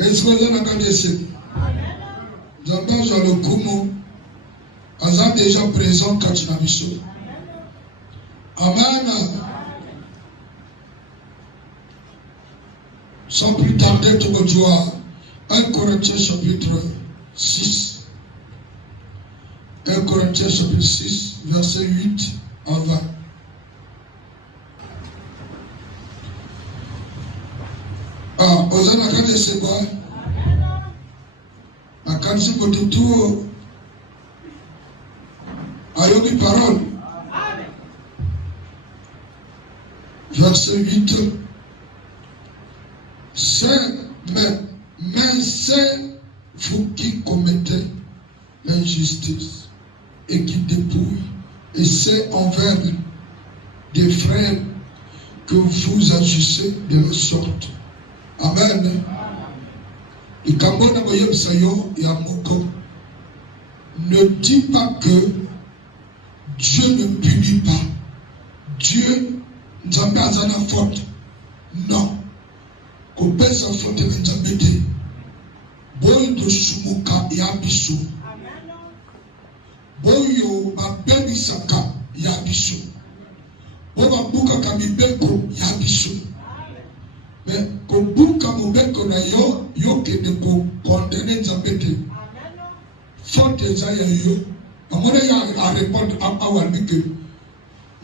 Est-ce que vous avez dit J'entends sur le Kumo, Azam déjà présent quand tu as vu ça. Amen. Sans plus tarder, tu vas voir 1 Corinthiens chapitre 6. 1 Corinthiens chapitre 6, verset 8 à 20. Ah, Ozana Kade Seba. A Kansi Motutu. Ayogi parole. Verset 8. Mais c'est vous qui commettez l'injustice et qui dépouillent. Et c'est envers des frères que vous agissez de la sorte. Amen. Le Kambona Boyem Sayo et Amoko ne dit pas que Dieu ne punit pas. Dieu n'a pas à la faute. Non. Qu'on peut sa faute de Nzambete. Boy de Sumuka et Abisso. Boyo Mabeni Saka et Abisso. Boba Buka Kamibeko et Abisso. Mais quand Buka Mobeko na yo que de condamner Nzambete. Faute de Zaya yo. Amone ya répondre à Awalbike.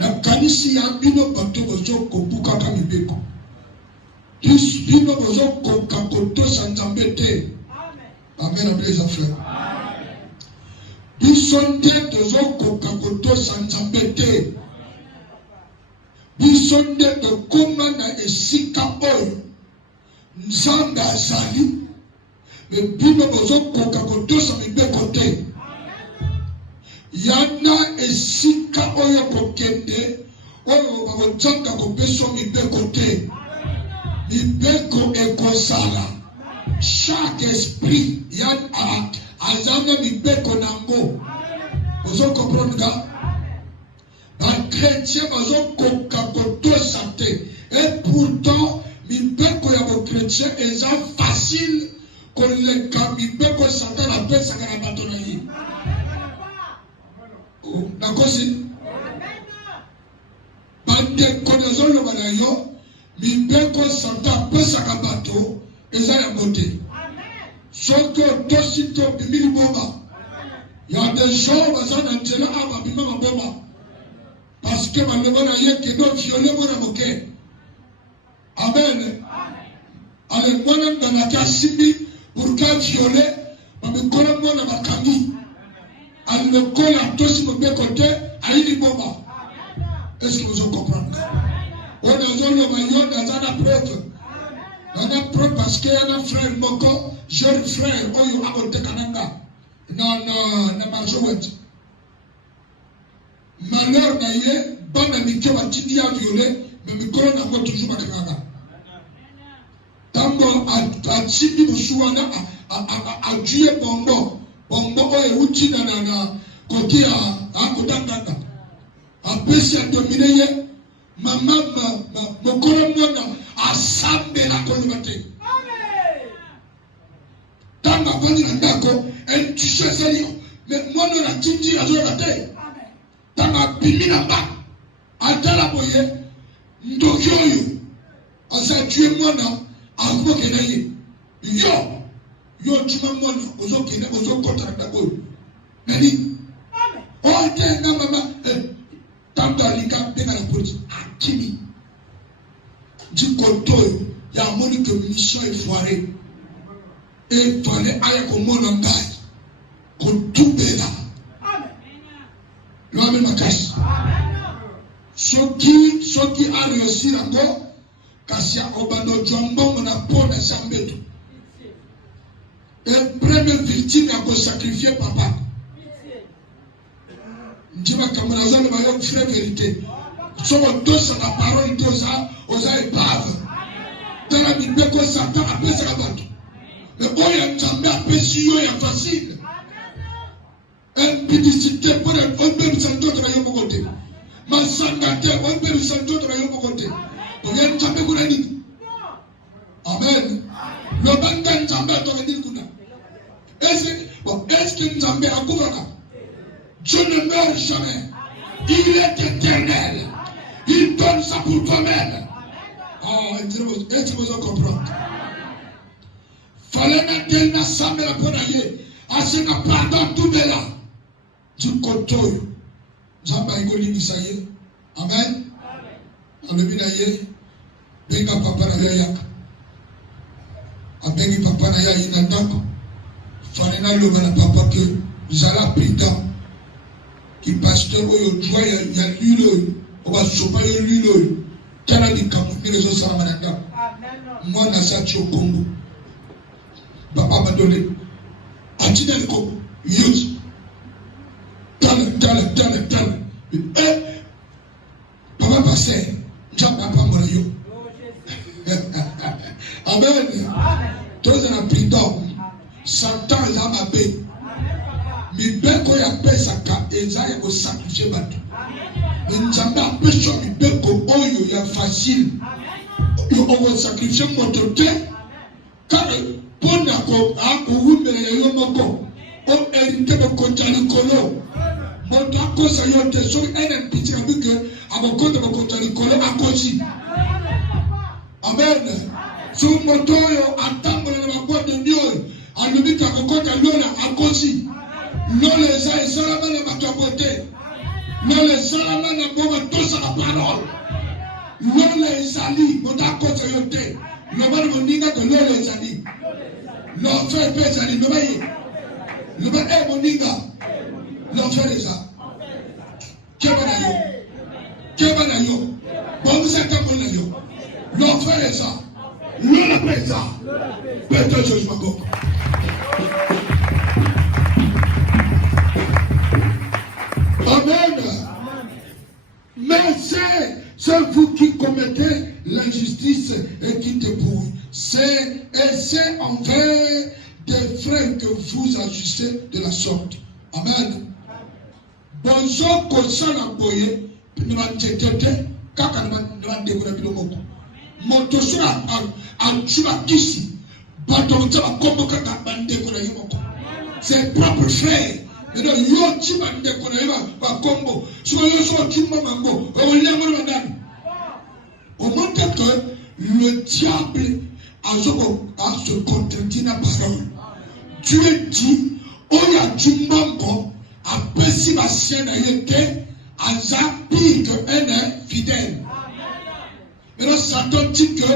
Na kanisi ya bino bato bozo ko Buka Kamibeko. Bino bozo ko kakoto Nzambete. Amen, amen, les frères. Bisonde tozo ko kakoto Nzambete. Bisonde de koma na esika oyo. Nzambe azali. Mais bino bozo ko kakoto Nzambete te. Yana esika oyo kokende oyo bakozanga kopeso mibeko te. Mibeko ekosala. Chaque esprit yan azanga mibeko nango. Vous comprenez ça? Un chrétien bazo kotosa te. Et pourtant mibeko ya bo chrétien est facile qu'on le mibeko satan la pesa kana bato na yi. D'accord si? Bande konezo lo banayo mibeko satan pesa kana bato eza ya moté. Soko tosito bimili bomba. Il y a des gens bazana ntela aba bimama bomba. Parce que malebona yeke no violer mona moke. Amen. Ale mwana ndana kasimi pour ka violer bamikola mona bakangi. Ale le kola tosi mobe côté aili bomba. Est-ce que vous comprenez? On a zone mayon dans un prêtre. On a prêtre parce qu'il y a un frère moko, jeune frère, oyo abote kananga. Na majouette. Malheur na ye, bana mike batindi ya violé, mais mikolo na ngo toujours bakanga. Tango a tindi musuwana a juye bombo oyo uti na koki a kotanga. A pesi a dominer ye, mama mokolo mona asambe la kolibate. Tanga bani ndako en touche sérieux mais moi non la tindi a zorate. Tanga bimi na ba atala boye ndoki oyo asa tuer mona akubo kenaye yo tuma mona ozo kene ozo kontra ndako nani o te na mama tanga lika pena la police akimi du koto ya moni que mission est foirée et fallait aller comme mon langage qu'on tout bela l'homme ma casse ceux qui a réussi encore Kassia Obano Jombo mon apport na Sambeto et première victime a ko sacrifier papa Ndiba Kamaraza le maillot frère vérité so dos la parole dosa osa épave dans la Bible ko Satan a pesa kabato mais oya Nzambe a pesi yo ya facile impudicité pour un homme santo de la yombo côté masangate homme santo de la yombo côté pour un Nzambe kuna nini amen le banda Nzambe atorendil kuna? Est-ce que Nzambe a gouverneur? Dieu ne meurt jamais. Il est éternel. Il donne ça pour toi-même. Ah, est-ce que vous comprenez? Fallait n'attendre na sambe la ponaye. Assez na pardon tout de là. Du côté. Zamba igoli misaye. Amen. Alebi na ye. Benga papa na ya. Abengi papa na ya inandako. Fallait na loba na papa que zala pita. Qui pasteur oyo joie ya l'huile. On va choper l'huile. Tala di kamu ni rezo salamananda. Moi na sa tio Congo. Papa m'a donné. Atina le Congo. Use. Tala. Papa passé. Jamba papa moi yo. Amen. Tous en prison. 100 ans ils ont mabé. Mi beko ya pesa ka ezaya ko sacrifier bato. Nzambe apesho mi beko oyo ya facile. Yo on sacrifier moto te. Kare pona ko akuumbele ya yo moko. O erite ko kontali kolo. Moto akosa yo te so enen pitika bike akokonda ko kontali kolo akosi. Amen. So moto yo atambola na mabode ndio. Alubika kokonda lona akosi. Non les gens et seulement les matoboté. Non les seulement les bons tous à la parole. Non les amis, mon d'accord c'est yoté. Le mal moninga que non les amis. L'enfer fait les amis, le mal. Le mal est moninga. L'enfer est ça. Kebanayo. Bon vous êtes comme yo. L'enfer est ça. Non la paix ça. Peut-être je m'en Amen. Mais c'est vous qui commettez l'injustice et qui dépouillent. C'est envers des frères que vous agissez de la sorte. Amen. Bonjour, Kosana Boye, nous allons t'aider, car nous allons découvrir le mot. Mon tosso a Chubakisi, Baton Kombo Kaka, c'est propre frère. Et donc, yo chima ndekonaïva va combo. Soit yo so chima mango. On montre que le diable a se contredit la parole. Dieu dit, oya chimbango a pesi ma sienne a yete a zapi que un est fidèle. Maintenant, Satan dit que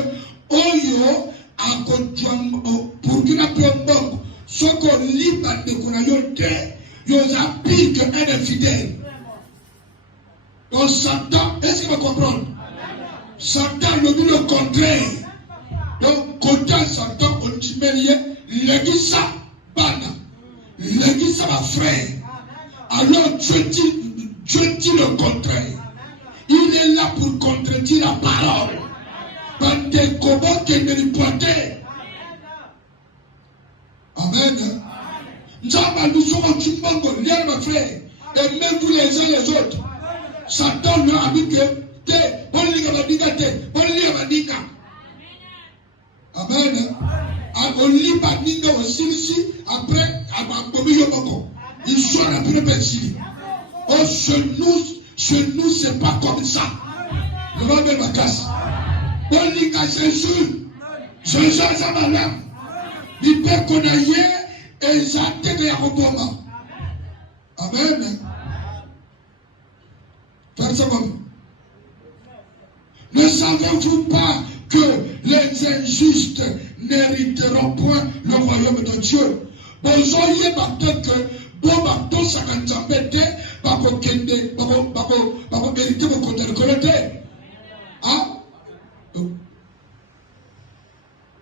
oyo a contrôlé pour qu'il a pu un bon. Ce qu'on lit dans le Konayote. Ils appliquent qu'un est fidèle. Donc Satan, est-ce qu'il va comprendre? Satan nous dit le contraire. Donc côté Satan, on dit l'église bana, l'église va frère. Alors Dieu dit le contraire. Il est là pour contredire la parole. Dans des combats qui ne l'importent. Amen. Nous sommes Chimbango, liens ma frère, et même vous les uns les autres. Satan nous a dit que Amen. On lit Baninga aussi ici, après, ils sont la plus belle. Oh, chez nous, c'est pas comme ça. Le nom de ma classe. On lit qu'à Jésus, à ma lame. Il peut connaître. Et j'attends à Obama. Amen. Ne savez-vous pas que les injustes n'hériteront point le royaume de Dieu? Bonjour, il y a que bon bateau ça quand t'embêter, pas qu'on hériter vos côtés de collecter. Ah?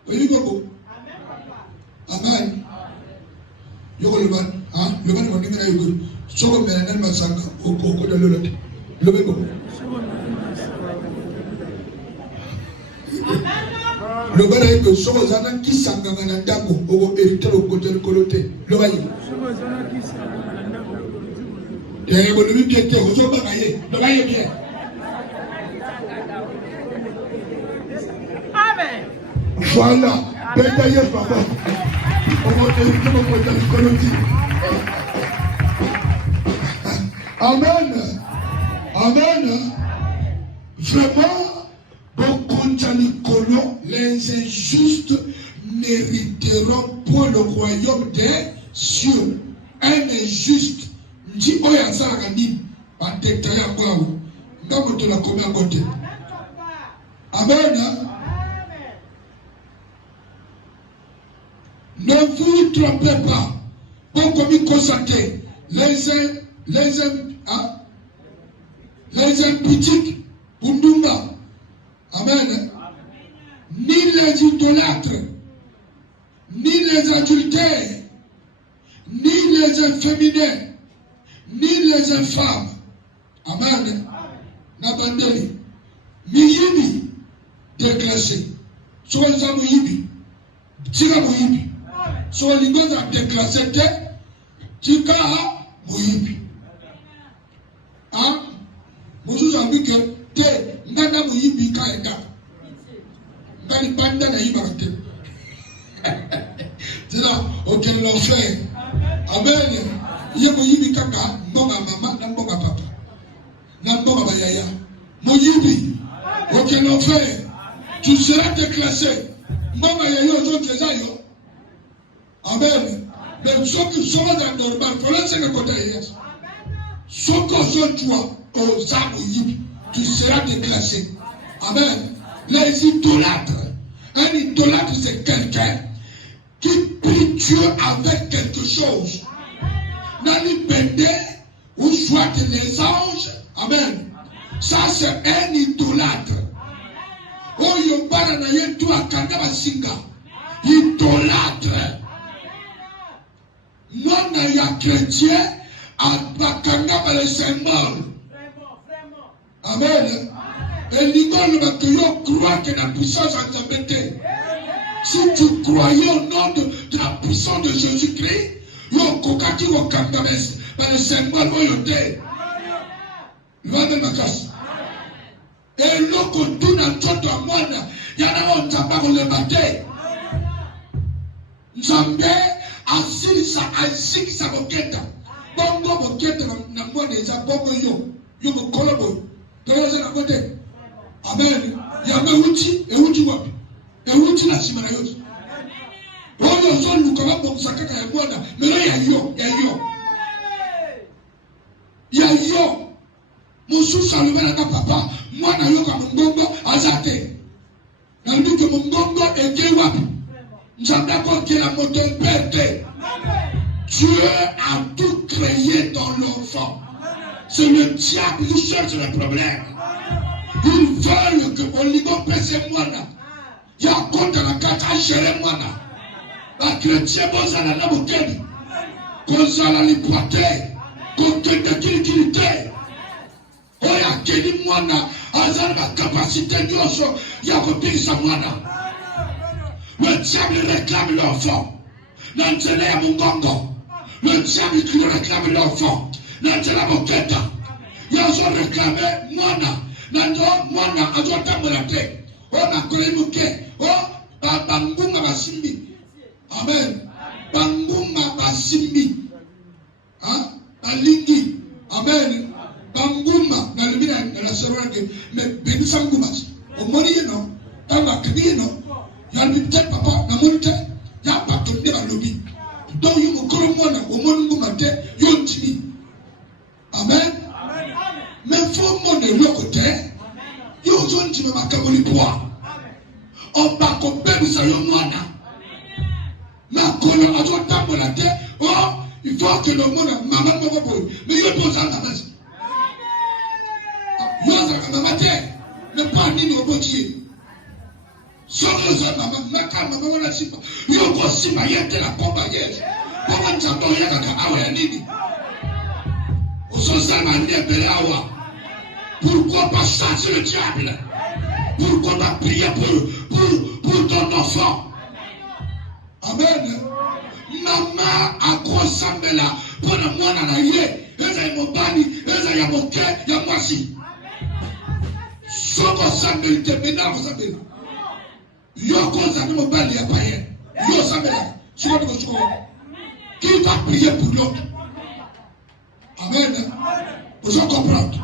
Oui, Gogo. Amen. Yoko le ban, hein? Le ban est venu à Yoko. Soko menanen masanga au coco de l'autre. Le bégo. Le ban est que Soko Zana qui s'engage dans le au hérité au côté de coloté. Le bail. Et vous le bien que vous avez bagaillé. Le bail est bien. Voilà. Bégaye papa. Amen. Amen. Vraiment, les injustes mériteront pour le royaume des cieux. Un injuste, dit Oyazarani, à Tekaya Kwaou, dans de la commune à côté. Amen. Ne vous trompez pas. Pour comme constater les impudiques, Bundumba. Amen. Ni les idolâtres, ni les adultères, ni les inféminés, ni les infâmes. Amen. N'abandonnez. Miyibi déclassé. Soit les amoyibi. Tira moyibi. Soit les gars déclassé. Tika moyibi. Hein? Moussou a vu que te nana moyibi kaenda. Nani banda na yibarate. C'est là, auquel l'on fait. Amen. Yé moyibi kaka, mbonga maman, na mbonga papa. Na mbonga bayaya. Moyibi, auquel l'on fait. Tu seras déclassé. Mbonga yaya aujourd'hui les aïeux. Amen. Mais ceux qui sont dans le normal, il faut laisser le côté. Ceux qui sont toi, aux amoyibi, tu seras déclassé. Amen. Les idolâtres. Un idolâtre, c'est quelqu'un qui prie Dieu avec quelque chose. Nani Bende, ou soit les anges. Amen. Ça, c'est un idolâtre. Oh, yobara na yetu akanda singa. Idolâtre. Moi, na ya chrétien, akanda les symboles. Amen. Et l'idole va que yo croit que la puissance a été. Si tu croyais au nom de la puissance de Jésus-Christ, yo kokaki wo kangames par le symbole oyote. Loin ma casse. Et l'oko tuna toto amwana yana on tamba ko le bate. Nzambe asili sa boketa. Bongo boketa na mwana eza bongo yo mokolobo. Toyoza na kote. Amen. Yame uchi wapi? Uchi na simana yote. Oyo zo lukaba bokusakaka ya mwana, mero ya yo. Mususa lubera na papa, mwana yo ka mbongo azate. Na nduke mbongo eke wapi? Nzambe ko kila moto perte. Dieu a tout créé dans l'enfant. C'est le diable qui cherche le problème. Ils veulent que Oligo pèse moana. Il y a contre la kata gérer moana. La chrétien bozala na bokeni. Kozala lipote. Kontende kilikilite. Oya keni moana. Azala la capacité nyonso. Ya kopisa moana. Le diable réclame l'enfant. Nantele ya mungongo. Le diable qui réclame l'enfant. Nantele boketa. Yazo réclame moana. Nando mwana azotambola te. O na kolemuke. O banguma basimbi. Amen. Banguma basimbi. Hein? Alingi. Amen. Banguma na lumina na la serwake me benisa nguma. O moni yeno. Tama kini yeno. Ya bite papa na monte. Ya patonde ba lobi. Donc yo mokoro mwana o moni nguma te yo ntimi. Amen. Mais il faut monter le côté. Il y a besoin de me poids. On va couper ça yo mwana. Mais quand on a besoin la tête, oh, il faut que le monde maman me repose. Mais il y a besoin de la maison. Il y a besoin de la matin. Mais pas ni nos boutiers. Sans raison, maman la sipa. Il y a besoin de la la compagnie. Comment ça doit y avoir awa nini? Au sens de la nébelawa. Pourquoi pas chasser le diable? Pourquoi pas prier pour ton enfant? Amen. Maman a consommé là pour le monde à la yé. Eza yamobani, eza yamoke, yamwasi. Soko sambe te mena sambe. Yoko Zani Mobali ya païen. Yo Samela. Qui va prier pour l'autre? Amen. Vous en comprenez?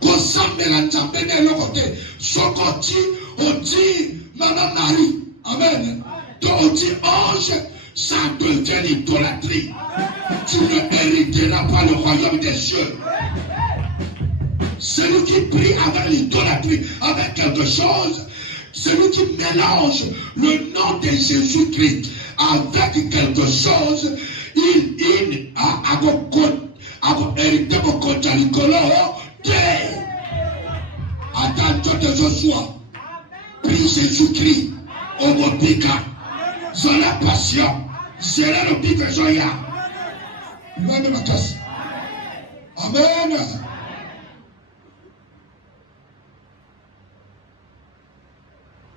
Quand Samela Nzambene le côté, Sokoti, on dit Maman Marie. Amen. Donc on dit ange, ça devient l'idolâtrie. Tu ne hériteras pas le royaume des cieux. Celui qui prie avec l'idolâtrie, avec quelque chose, celui qui mélange le nom de Jésus-Christ avec quelque chose, il a hérité mon compte à l'icolo. Attends de Joshua. Prie Jésus-Christ. Omopika. Zola passion. Zéla le pique Joya. Loin de ma casse. Amen.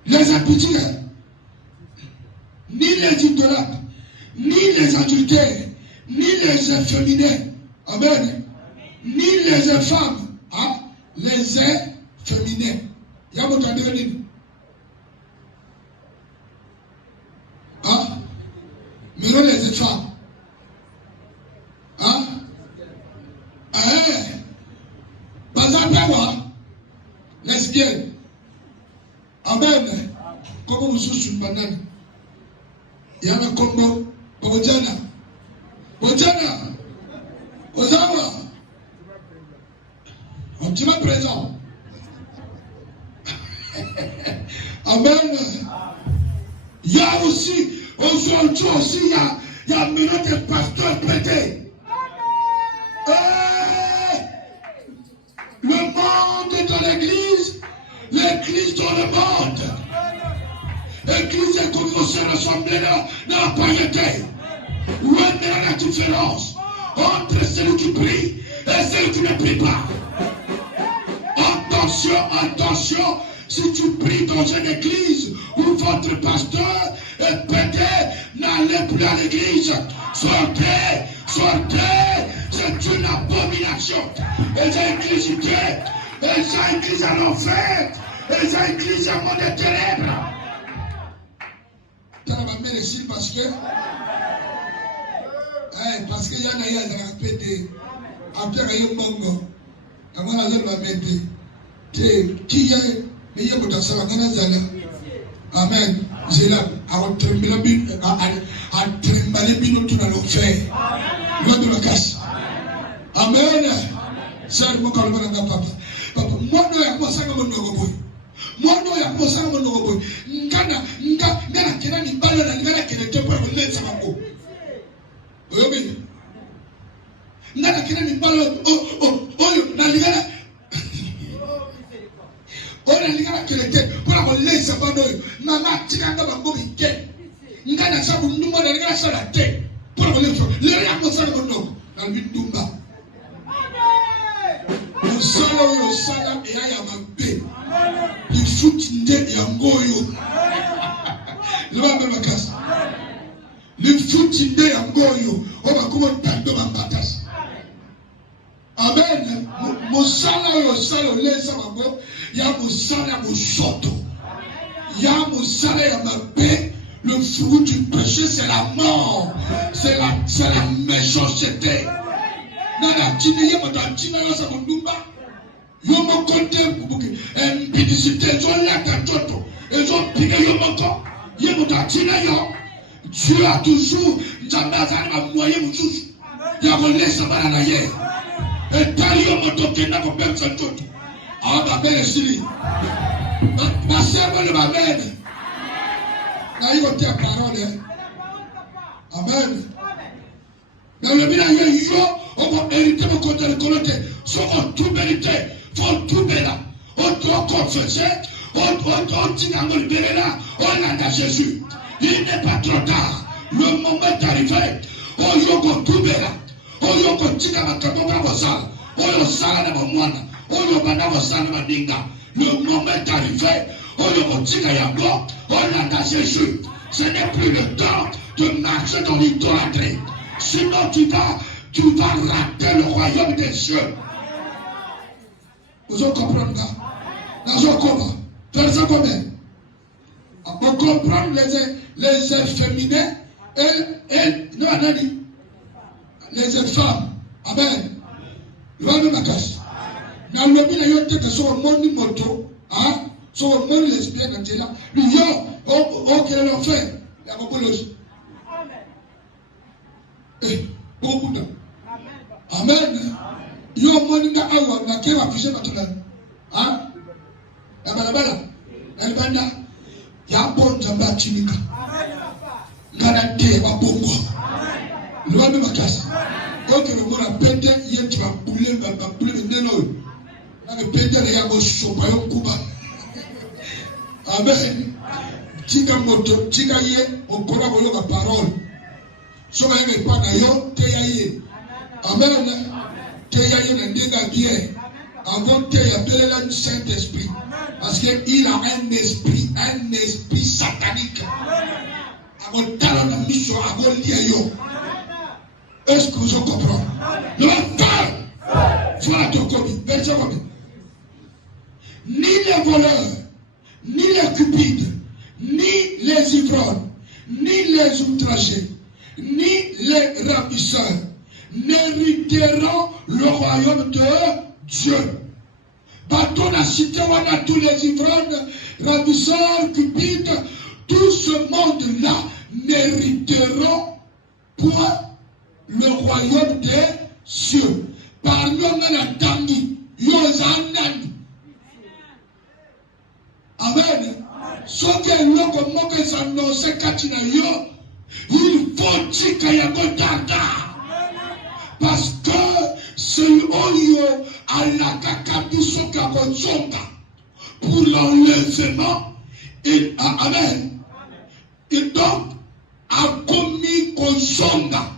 Les habitués, ni les idolâtres, ni les adultères, ni les efféminés, amen, ni les femmes, hein? Les efféminés. Il y a votre dire, hein? Mais non les femmes, hein? Bazapewa, lesbiennes. Amen. Comment vous souffrez une banane? Il y a un combo. Bojana. Bojana. Ozawa. On dit ma présent. Amen. Il y a aussi, aujourd'hui aussi, il y a maintenant des pasteurs prêtés. Le monde est dans l'église. L'église dans le monde. L'église est comme on s'est rassemblé là, dans la pailleté. Où est la différence entre celui qui prie et celui qui ne prie pas? Attention, attention, si tu pries dans une église où votre pasteur est pété, n'allez plus à l'église. Sortez, sortez, c'est une abomination. Et j'ai église et j'ai église à l'enfer. Et j'ai église à monde des ténèbres. Tu vas me dire parce que y en a qui ont pété. Après, il y a un mongo. Avant la zone va mettre. Qui est, mais il y a beaucoup de ça. Amen. J'ai là, à trembler bien tout dans l'enfer. Loin de la casse. Amen. C'est le mot qu'on va dire, papa. Papa, moi, moi, ça, comme on moi no ya kosa mo no boy ngana kena ni balo na ngana kena tempo ko le sama ko oyobi ngana kena ni balo oyo na ngana ona ngana kena tempo ko le sama no mama tika ngaba ngo bike ngana sabu ndumba na ngana sala te ko le ya kosa mo no na ndumba Solo sana e aya mabe. Ni fruit nde yangoyo. Lwa baba kasa. Ni fruit nde yangoyo. Oba kubo tando babatas. Amen. Musala yo sala lesa mabo. Ya musala musoto. Ya musala ya mabe. Le fruit du péché c'est la mort. C'est la méchanceté. Nana chini yemo ta chini yo sa mundumba. Yomo konte bubuki impidicité zo la tantoto et zo pige yomo ko yemo ta chini yo. Dieu a toujours nzambaza na moyen mususu ya ko lesa bana na ye. Et tali yomo to kenda ko pemsa toto. Aba bele sili. Ma serve le bamene. Na yo te parole. Amen. Dans le bien yo on va hériter mon côté de coloté. Soit on tout mérité, faut tout béla. On doit confesser, on dit dans le béla, on a Jésus. Il n'est pas trop tard. Le moment est arrivé. On y a tout béla. On y a dit dans ma capote à vos salles. On y a salé dans mon moine. On y a vos salles dans ma dinga. Le moment est arrivé. On y a dit dans Yambo. On a Jésus. Ce n'est plus le temps de marcher dans l'idolâtrie. Sinon tu vas rater le royaume des cieux. Vous comprenez ça? Dans un combat. Verset combien? On comprend les efféminés et les femmes. Amen. Loin ma casse. Na lobi na yo tete so moni moto, hein? So moni lesbienne Angela. Lui yo, quel est l'enfer? La bobolos. Amen. Eh, bobuda. Amen. Yo moni na awa na kera affiché matona. Hein? La balabala. La banda. Ya bon jamba chinika. Garante wa bongo. Loin ma casse. Donc le mot a pété, il tu vas bouler le néno. Le pété, il y a un chopayon kuba. Amen. Tika moto, tika ye, on pourra voler la parole. Souvent, il n'y a pas d'ailleurs, teyaye. Amen. Teyaye n'a déjà bien. Avant teyaye, appelez le Saint-Esprit. Parce qu'il a un esprit satanique. Avant talent de mission, avant liayon. Est-ce que vous comprenez? Le feu! Voilà ton commis. Verset commis. Ni les voleurs, ni les cupides, ni les ivrognes, ni les outragés, ni les ravisseurs n'hériteront le royaume de Dieu. Bateau la cité, on a tous les ivrognes, ravisseurs, cupides, tout ce monde-là n'hériteront point le royaume des cieux. Par nous, on a tangi, yozanani. Amen. Ce que l'on commence à annoncer katina yo, il faut dire parce que c'est l'oyo à la kakabiso kakonzonga pour l'enlèvement. Amen. Et donc, a commis konzonga.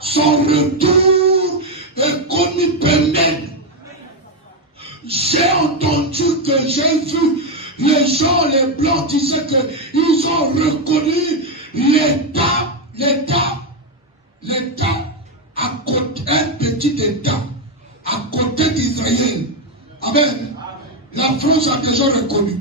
Son retour est connu permet. J'ai entendu que j'ai vu les gens, les blancs disaient qu'ils ont reconnu l'État à côté, un petit État à côté d'Israël. Amen. La France a déjà reconnu.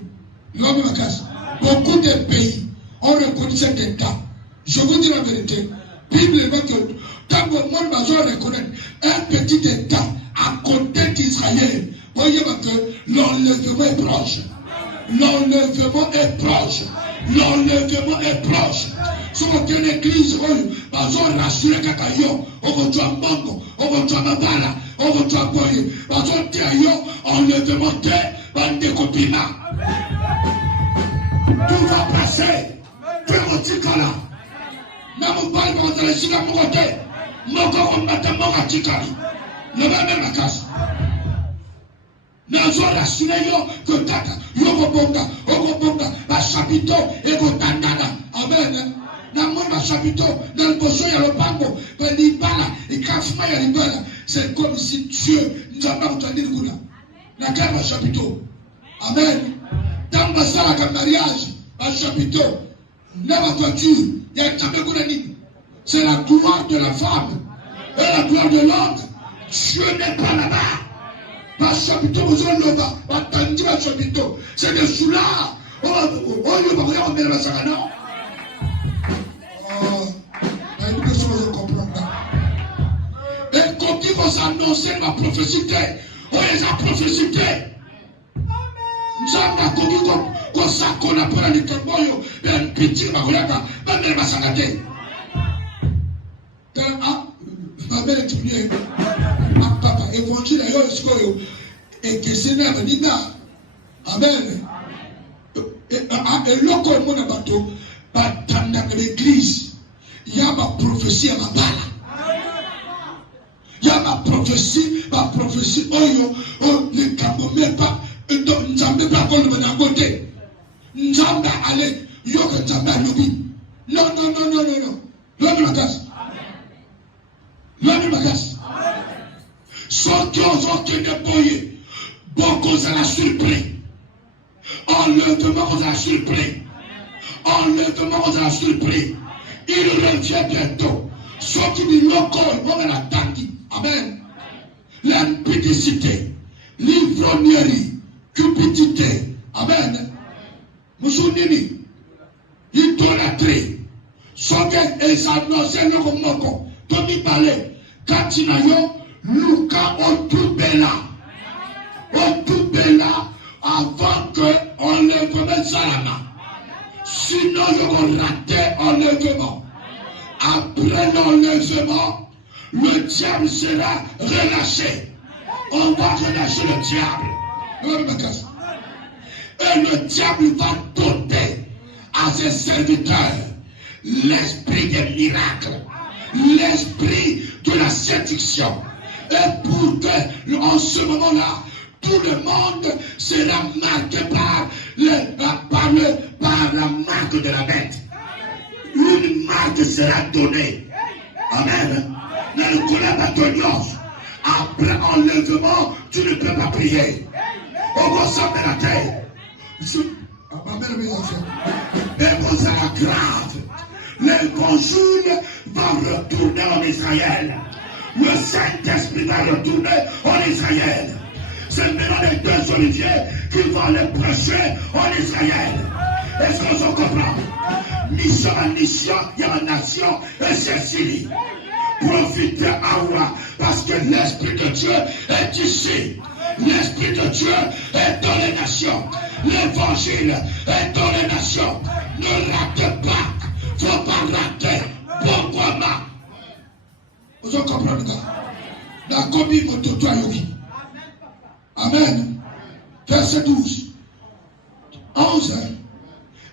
Beaucoup de pays ont reconnu cet État. Je vous dis la vérité. Biblement que quand le monde va reconnaître un petit État à côté d'Israël, voyez que l'enlèvement est proche. L'enlèvement est proche. L'enlèvement est proche. Sur une église, on va rassurer Kakayo, on va tuer Mango, on va tuer Mabala, on va tuer Boye, on va tuer enlèvement de bande copina. Tout va passer. Férotikala. Namu bali kwa telesika mwote. Moko kumata moka chikali. Nobame makasi. Nazo rassurer yo que tata yo obonga ba chapiteau et ko tandana. Amen. Na mo ba chapiteau dans le bosso ya lopango, ba libala, ikafuma ya libala. C'est comme si Dieu nous a pas entendu le coup. Na ka ba chapiteau. Amen. Dans ma salle de mariage, ba chapiteau. Na ba voiture, il y a jamais kuna nini. C'est la gloire de la femme et la gloire de l'homme. Dieu n'est pas là-bas. Pas chapiteau, vous en avez pas. Attendez le chapiteau. C'est des soulards. Oh, il va rien remettre la salle, non? Oh, il y a une personne qui comprend pas. Et quand ils vont s'annoncer la prophétie, on les a prophécité. Nous avons connu qu'on s'accorde pour aller au Camboyo, et un petit Makolaka, même les Massagate. Ma mère est venue. Papa, évangile à Yoskoyo. Et que c'est là, Nina. Amen. Et l'autre, mon abato, dans l'église, il y a ma prophétie à ma balle. Il y a ma prophétie, oh, les Cambomais pas, Nzambe pas comme le Nagote. Nzambe allez, Yoka Nzambe à l'obi. Non. L'homme la casse. L'homme la casse. Ceux qui ont déployé, beaucoup à la surprise. Enlèvement à la surprise. Enlèvement à la surprise. Il revient bientôt. Ceux qui disent l'ocole, on va l'attendre. Amen. L'impudicité, l'ivrognerie, cupidité. Amen. Moussounini, idolâtrie. Soke esanose loko moko. Tomi bale. Katina yo. Luka otubela. Otubela. Avant que enlèvement salama. Sinon, je vais rater enlèvement. Après l'enlèvement, le diable sera relâché. On va relâcher le diable. Et le diable va doter à ses serviteurs l'esprit des miracles, l'esprit de la séduction. Et pour que, en ce moment-là, tout le monde sera marqué par la marque de la bête. Une marque sera donnée. Amen. Dans le collaborateur, après enlèvement, tu ne peux pas prier. Au consomme de la terre. Mais vous sera grave. L'évangile va retourner en Israël. Le Saint-Esprit va retourner en Israël. C'est maintenant les deux oliviers qui vont les prêcher en Israël. Est-ce qu'on se comprend? Mission à mission, il y a une nation et c'est Syrie. Profitez à moi parce que l'Esprit de Dieu est ici. L'Esprit de Dieu est dans les nations. L'évangile est dans les nations. Ne ratez pas. Il ne faut pas rater. Pourquoi pas? Vous comprenez? La commis mototo yogi. Amen. Verset 12. 11.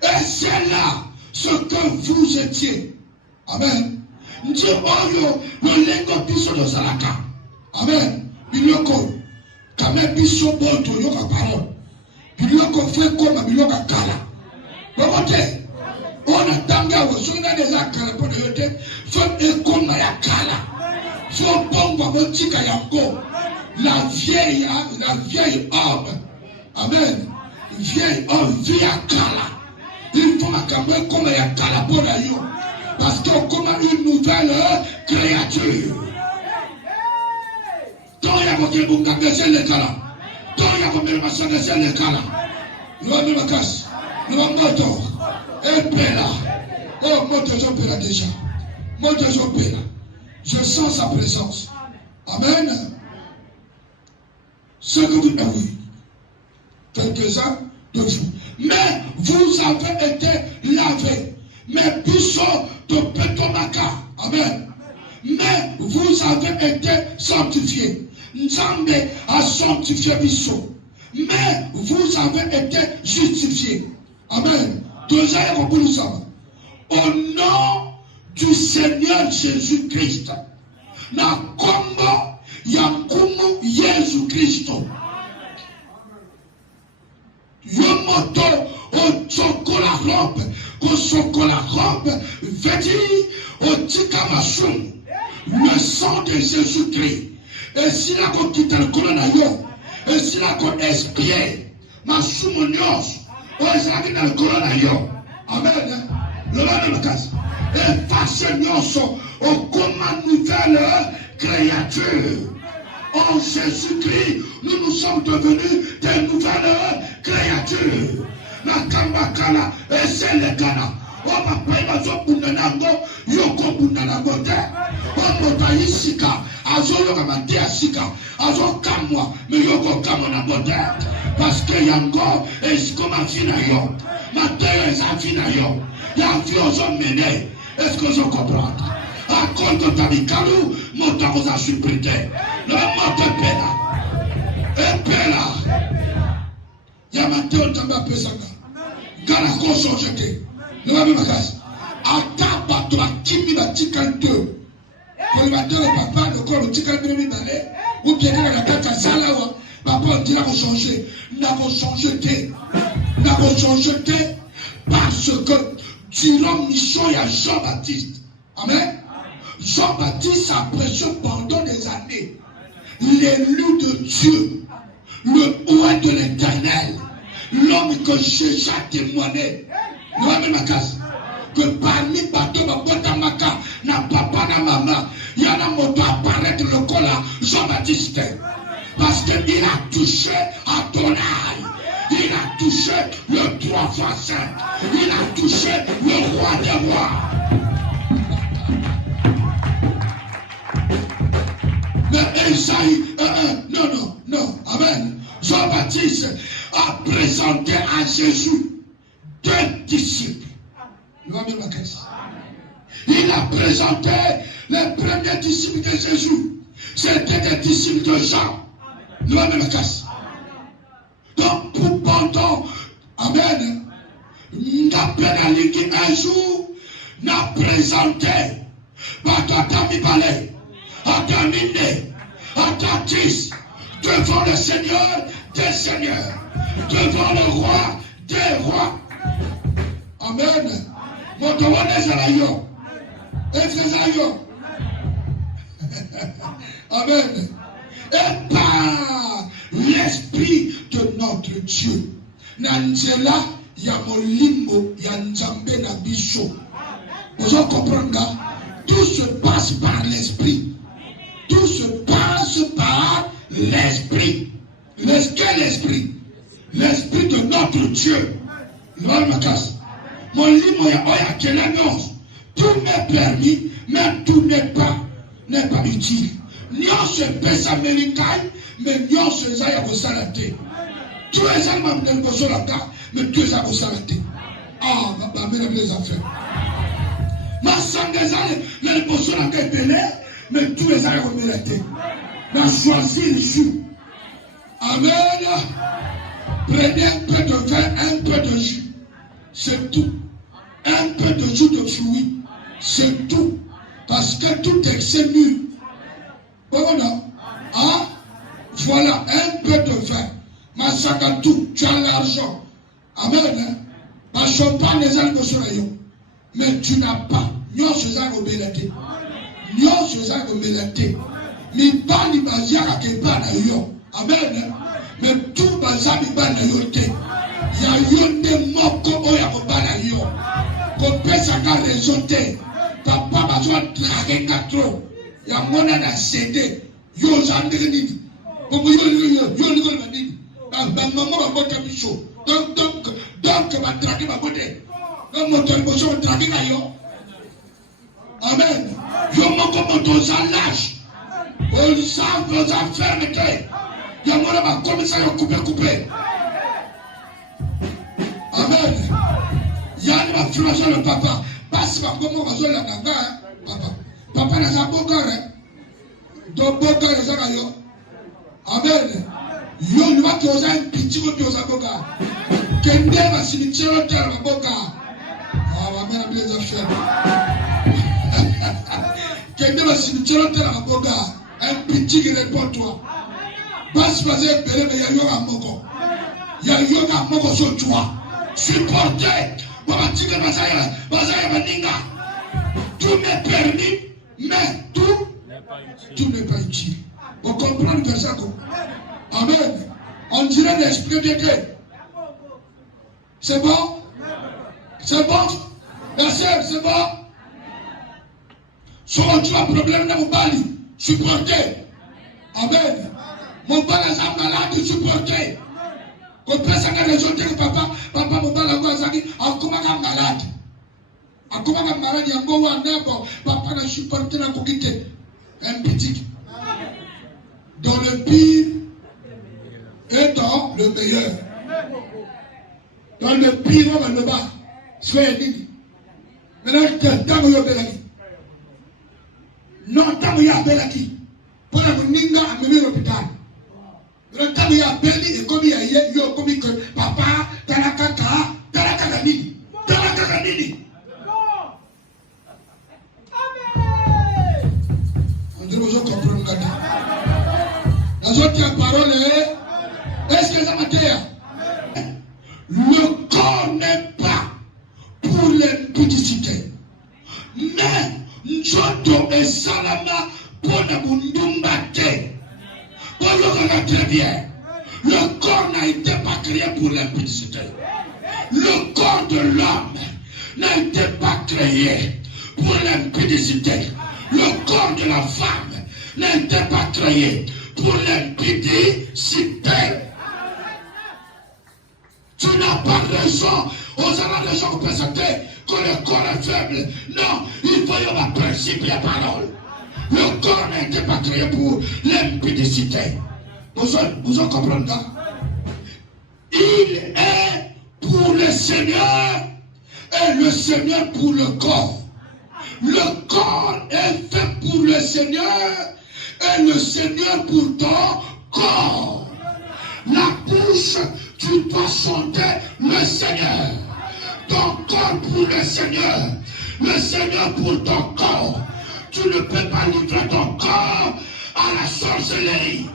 Et c'est là ce que vous étiez. Amen. Dieu oyo le lengo biso de Zalaka. Amen. Biloko. Kame biso boto yoka parole. Biloko fait comme biloko kala. Bokote. On a tanga wosona des akala pour de yote. Faut ekoma ya kala. Faut bomba motika yango. La vieille homme. Amen. Vieille homme vit à kala. Il faut que comme ya kala pour yo. Parce qu'on commence une nouvelle créature. Quand il y a quelqu'un qui a gagné le kala. Quand il y a quelqu'un qui a gagné le kala. Nous avons mis la casse. Nous avons moto. Et Pela. Oh, moto, je Pela déjà. Moto, je Pela. Je sens sa présence. Amen. Ce que vous avez, quelques-uns de vous. Mais vous avez été lavés. Mais puissant de Petomaka. Amen. Mais vous avez été sanctifiés. Nzambe a sanctifié Bissot. Mais vous avez été justifiés. Amen. Deuxième reconnaissance. Au nom du Seigneur Jésus-Christ. Na kombo yankumu Jésus-Christ. Yomoto au chocolat robe. Au chocolat robe. Vedi au tikamasum. Le sang de Jésus-Christ. Et si la qu'on quitte le coronavirus. Et si la qu'on espie. Ma soumonios. Oh, c'est la qui dans le coronavirus. Amen. Le même cas. Et face nous au commun nouvelle créature. En Jésus-Christ, nous sommes devenus des nouvelles créatures. La kambakala, et c'est le Ghana. Oh, ma païma zo bunanango, yoko bunanango te. Oh, mota isika, azo yoka mate asika, azo kamwa, mais yoko kamwa na bote. Parce que yango, est-ce qu'on m'a fina yo? Ma terre est à fina yo. La vie aux hommes menés. Est-ce que je comprends? À cause de ta bikalou, mon temps vous a supprité. Le mot Pela. Et Pela. Yamate on t'a pesanga. Gala koso jeté. Le même bagage. Ataba to la kimi na tikante. Pour le matin le papa le corps le tikante mi balé. Ou bien la tata salawa. Papa on dit là qu'on changer. N'a qu'on changer té. N'a qu'on changer té. Parce que durant mission, il y a Jean-Baptiste. Amen. Jean-Baptiste a prêché pendant des années. L'élu de Dieu, le roi de l'Éternel, l'homme que j'ai déjà témoigné, que parmi bateaux de Maka, na papa, na maman, il y en a qui apparaître le col à Jean-Baptiste. Parce qu'il a touché à ton âme. Il a touché le 3 fois saint. Il a touché le roi des rois. Mais Esaïe, non, amen. Jean-Baptiste a présenté à Jésus 2 disciples. Il a présenté les premiers disciples de Jésus. C'était des disciples de Jean. Donc, pour pendant, amen, un jour, n'a présenté, Batata Mibale, Adamine, Atatis, devant le Seigneur des Seigneurs, devant le roi des rois. Amen. Amen. Et par l'esprit de notre Dieu, Nanjela Yamolimbo Yanjambe Nabiso. Vous comprenez? Tout se passe par l'esprit. Tout se passe par l'esprit. Quel esprit? L'esprit de notre Dieu. Mon livre est quelle annonce. Tout m'est permis, mais tout n'est pas utile. Nyon se pèse américain, mais nyon se zaya au salaté. Tous les Allemands ne le sont là, mais tous les au salaté. Ah, ma mère les affaires. Ma sang des années, ne le sont là, mais tous les Allemands au salaté. On a choisi le jour. Amen. Prenez un peu de vin, un peu de jus. C'est tout. Un peu de jus de fruits. C'est tout. Parce que tout excès nul. Bon, ah, voilà, un peu de vin. Massakatou, tu as l'argent. Amen. Ma champagne les algues sur rayon. Mais tu n'as pas. Nyon se zag au belate. Nyon se zag au belate. Mi ba ni bazia à kepa na yo. Amen. Mais tout bazia mi ba na yo te. Ya yonde moko oya ko ba na yo. Ko pesa ka raison te. Papa bazwa traquer 4. Ya mona na cédé. Yo zandre nini. Bobo yo ni nini. Ba maman ba bota bicho. Donc va traquer ma beauté. Le moteur bosso va traquer na yo. Amen. Yo moko moto za lâche. On savent vos infirmités. Il y a mon commissaire coupé. Amen. Il y a ma frère le papa. Passe par comment on va la nanga. Papa n'a pas beau cœur. Donc beau cœur les agayo. Amen. Yo ne va pas oser un petit peu de boka. Kende va cimetière au terre la boka. Ah, ma mère a bien les affaires. Kende va cimetière au terre la boka. Un petit qui répond toi. Passe passer mais il y a yoga moko. Il y a yoga moko sur toi. Supporter. Babatika Bazaya Maninga. Tout m'est permis, mais tout n'est pas utile. Vous comprenez que ça? Amen. On dirait l'esprit de Dieu. C'est bon? C'est bon? La sœur, c'est bon? Si tu as un problème dans mon bali, supporter. Amen. Mon père est malade, supporter. Quand tu as raison de papa, mon père est malade. Akoma malade, il y a un bon papa n'a supporté la coquille. Un petit. Dans le pire et dans le meilleur. Dans le pire, on va le bas. Soyez dignes. Maintenant, tant que vous avez la vie. Non, tant que vous avez la vie. Pour la ninga à mener l'hôpital. Le temps où il y a béni et comme il y a yo comme que papa talaka nini. On doit comprendre quand la autre parole est-ce que ça m'a dit? Le corps n'est pas pour l'impudicité, mais Njoto et Salama pour la Mundumbate. Très bien. Le corps n'a été pas créé pour l'impudicité. Le corps de l'homme n'a été pas créé pour l'impudicité. Le corps de la femme n'a été pas créé pour l'impudicité. Tu n'as pas raison. Aux allants des gens présenter que le corps est faible. Non, il faut y avoir principe et parole. Le corps n'a été pas créé pour l'impudicité. Vous en comprenez ça? Il est pour le Seigneur et le Seigneur pour le corps. Le corps est fait pour le Seigneur et le Seigneur pour ton corps. La bouche, tu dois chanter le Seigneur. Ton corps pour le Seigneur pour ton corps. Tu ne peux pas livrer ton corps à la sorcellerie.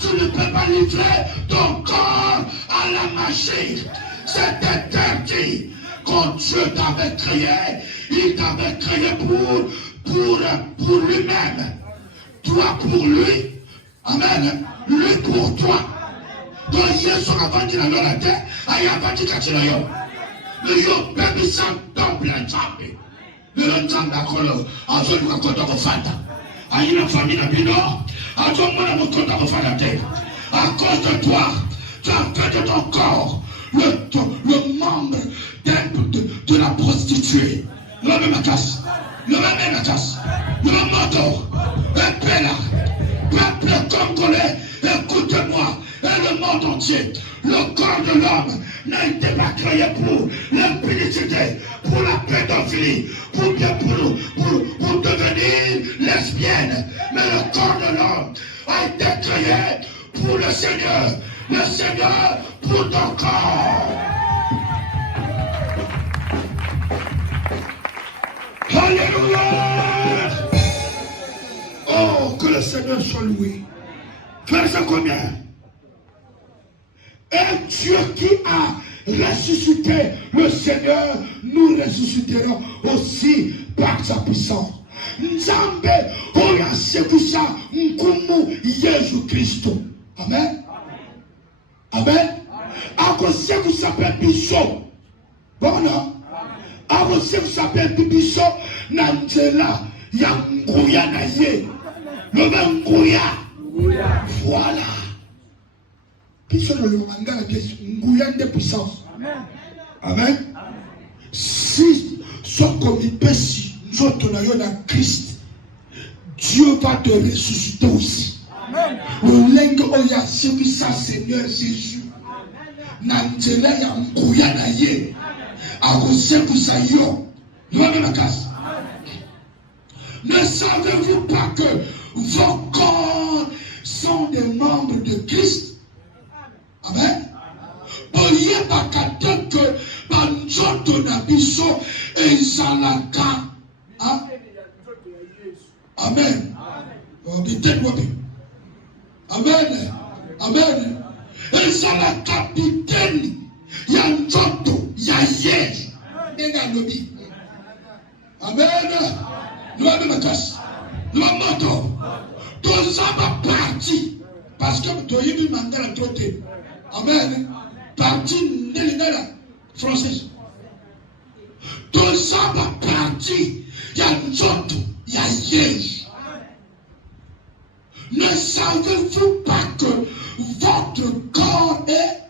Tu ne peux pas livrer ton corps à la magie. C'est interdit. Quand Dieu t'avait créé, il t'avait créé pour lui-même. Toi pour lui. Amen. Lui pour toi. Donc, Yesu avandi na lola te, ayabandi kachila yo. Le yo baby sam temple njambe. Le njambe akolo, azo luka kota kofanda. Aina famille na bino, azo mwana mokota kofanda te. À cause de toi, tu as fait de ton corps le membre de la prostituée. Le même attache, le moto, le pela, peuple congolais, écoutez-moi, et le monde entier, le corps de l'homme n'a été pas créé pour l'impudicité, pour la pédophilie, pour devenir lesbienne. Mais le corps de l'homme a été créé pour le Seigneur pour ton corps. Alléluia. Oh, que le Seigneur soit loué. Verset combien? Et Dieu qui a ressuscité le Seigneur, nous ressusciterons aussi par sa puissance. Nzambe oya sekusa nkumu Yesu Kristo. Amen. Amen. Ako sekusa pe biso. Bona. Ako sekusa pe biso na nzela ya nguya na ye. Loba nguya. Voilà. Biso le mangala nguya de puissance. Amen. Amen. Si son comme pesi Christ, Dieu va te ressusciter aussi. Le lingue oya ça Seigneur Jésus. Nantela ya mkuya na ye. Akoseku sa yo. Ne savez-vous pas que vos corps sont des membres de Christ? Amen. Boye bakate que banjoto na biso ezalaka. Amen. Amen. Amen. Et c'est la capitaine. Il y a un joto. Il y a Yesu. Amen. Nous avons ma casse. Nous avons moto. Tous ça va partir. Parce que tu as eu un mandala troté. Amen. Parti n'est français. Tout ça va partir. Il y a un joto. Il y a Yesu. Ne savez-vous pas que votre corps est...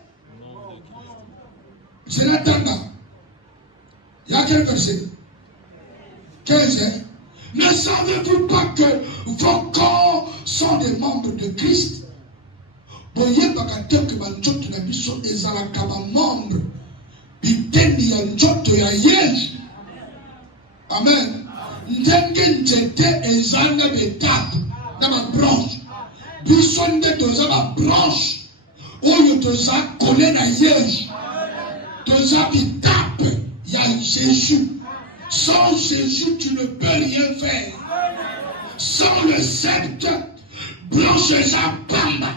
C'est la tanda. Il y a quel verset? 15. Ne savez-vous pas que vos corps sont des membres de Christ? Boye bakate que banjoto na biso ezalaka ba membre biteni ya njoto ya Yesu. Amen. Ndenge njete ezanga betape na ma branche. Biso nde toza ba branche oyo toza collé na Yesu. Toza betape ya Jésus. Sans Jésus, tu ne peux rien faire. Sans le sceptre, branche à Pamba.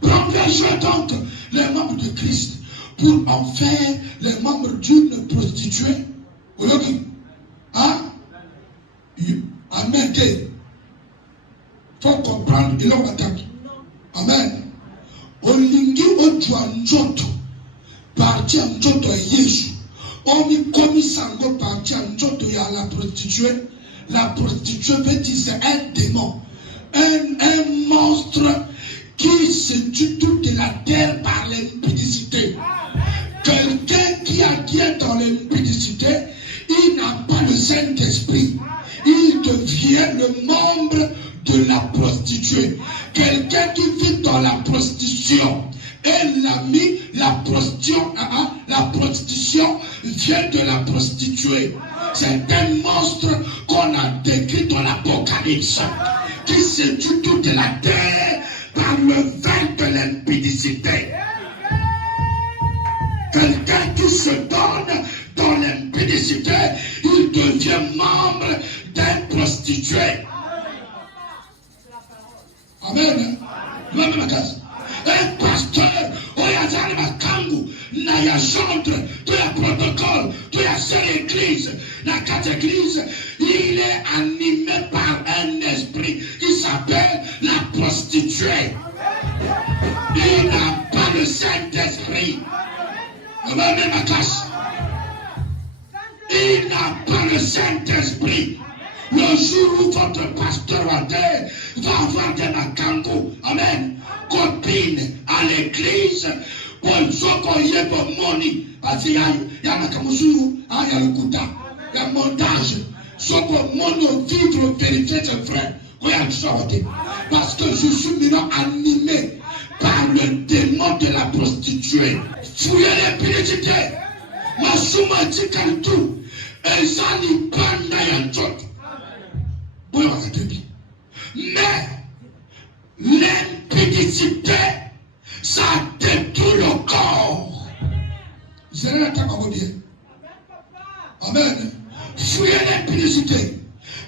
Protégez donc les membres de Christ pour en faire les membres d'une prostituée. Hein? Amen. Il faut comprendre. Il attaque. Amen. Olingi ojuanjoto. Parti anjoto ya Yesu. Omi komi sango parti anjoto ya la prostituée. La prostituée veut dire c'est un démon. Un monstre qui se tue toute la terre par l'impudicité. Que qui est le membre de la prostituée. Quelqu'un qui vit dans la prostitution. Et l'ami, la prostitution vient de la prostituée. C'est un monstre qu'on a décrit dans l'Apocalypse, qui séduit toute la terre par le vin de l'impudicité. Quelqu'un qui se donne dans l'impudicité, il devient membre d'un prostitué. Amen. Un pasteur, oyazali makangu, na ya chantre, de la protocole, de la seule église, la quatre églises, il est animé par un esprit qui s'appelle la prostituée. Il n'a pas le Saint-Esprit. Amen, ma classe. Il n'a pas le Saint-Esprit. Le jour où votre pasteur va avoir des makango, amen, copine à l'église, pour soko yebo moni, parce qu'il y a makamusuru, il y a le kuta, il y a montage, soko mono vivre vérifier ses frères, parce que je suis maintenant animé par le démon de la prostituée. Fouillez l'impudicité, ma souma dit tout, et ça n'y pas n'ayant. Mais l'impudicité, ça détruit le corps. Amen. Fuyez l'impudicité.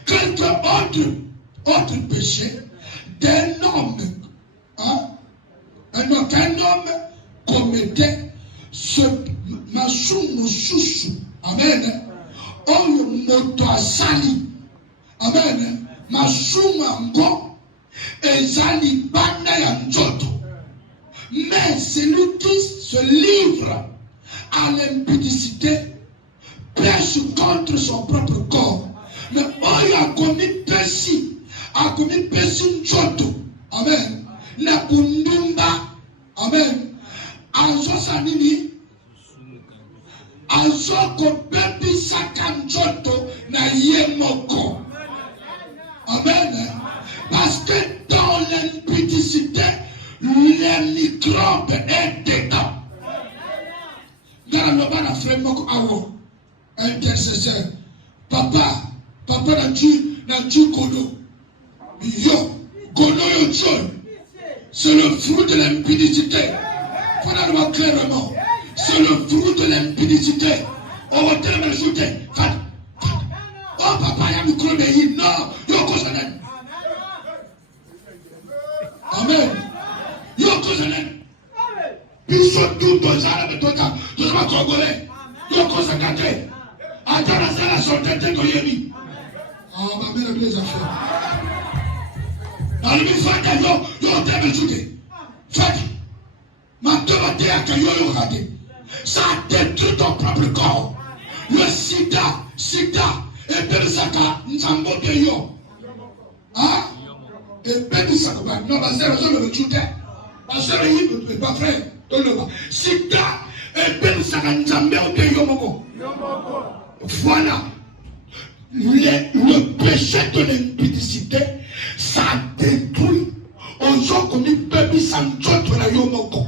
Quelque autre péché d'un homme, qu'un homme commettait ce masumu. Amen. On le moto sali. Amen. Masuma ngo ezali banda ya njoto. Mais celui qui se livre à l'impudicité pêche contre son propre corps. Mais oyo a commis péché njoto. Amen. Na kundumba. Amen. Azo sanini. Azo kobebi sakanjoto na yemoko. Amen. Parce que dans l'impudicité, les microbes est dedans. Dans le bas de framework awo, intercesseur. Papa n'a dit gono. Yo, gono yo john. C'est le fruit de l'impudicité. Faut la voir clairement. C'est le fruit de l'impudicité. On va tellement ajouter. Oh papa, il y a micro mais non, yo kosanen. Amen. Yo kosanen. Biso tout dozala metoka, dozama congolais. Yo kosakate. Atara sala sontete koyemi. Ah, ma mère les affaires. Dans le fata yo tebe chuke. Fati. Ma tomate à yo raté. Ça détruit ton propre corps. Le sida. Et Bersaka, Nzambo de yo. Ah? Et Bersaka, non, parce que le chuté. Parce que il ne pas frère. Sida, et Bersaka, Nzambo de yo. Voilà. Le péché de l'impudicité, ça détruit. On joue comme une bébé sans joie la yomoko.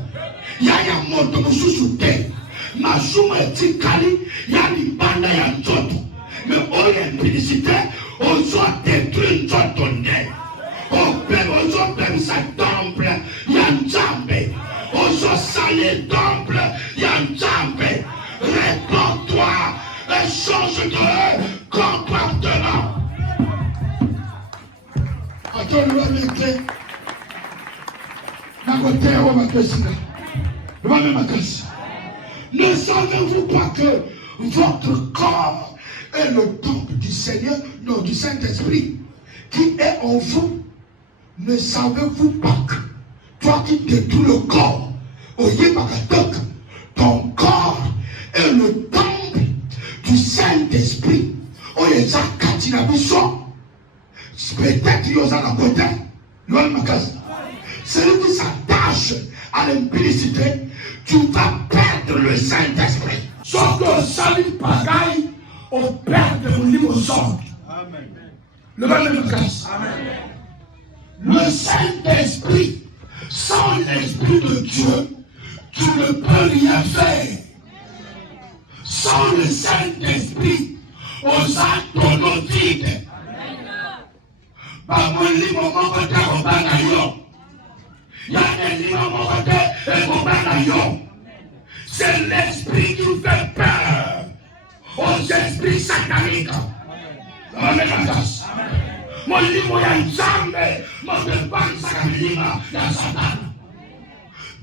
Yaya moto mususute. Masuma tikali, yali banda ya joto. Mais on l'impudicité, on doit détruire notre nez. On doit faire sa temple, Yanjambe. On doit salir temple, Yanjambe. Réponds-toi et change de comportement. Attends, ne savez-vous pas que votre corps est le temple du Seigneur, non, du Saint-Esprit, qui est en vous? Ne savez-vous pas que toi qui détruis le corps, ton corps est le temple du Saint-Esprit? Peut-être qu'il y a un côté, celui qui s'attache à l'impudicité, tu vas perdre le Saint-Esprit. Sauf que salut pagaille, on perd le niveau sang. Le même grâce. Le Saint-Esprit, sans l'Esprit de Dieu, tu ne peux rien faire. Sans le Saint-Esprit, aux actes vide. Pas mon livre, mon côté, au banayon. Il y a des livres, mon côté, et au banayon. C'est l'esprit qui nous fait peur aux esprits sataniques. Amen. Mon livre, il y a une jambe, mon dépense, il y a Satan.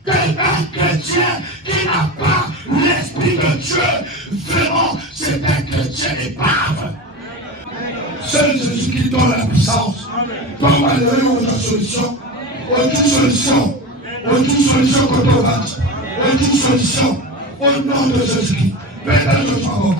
Un chrétien qui n'a pas l'Esprit de Dieu, vraiment, c'est un chrétien épave. Seul Jésus-Christ donne la puissance. Comme à l'heure où la solution, aucune solution contre le ventre, aucune solution, au nom de Jésus-Christ. Père de notre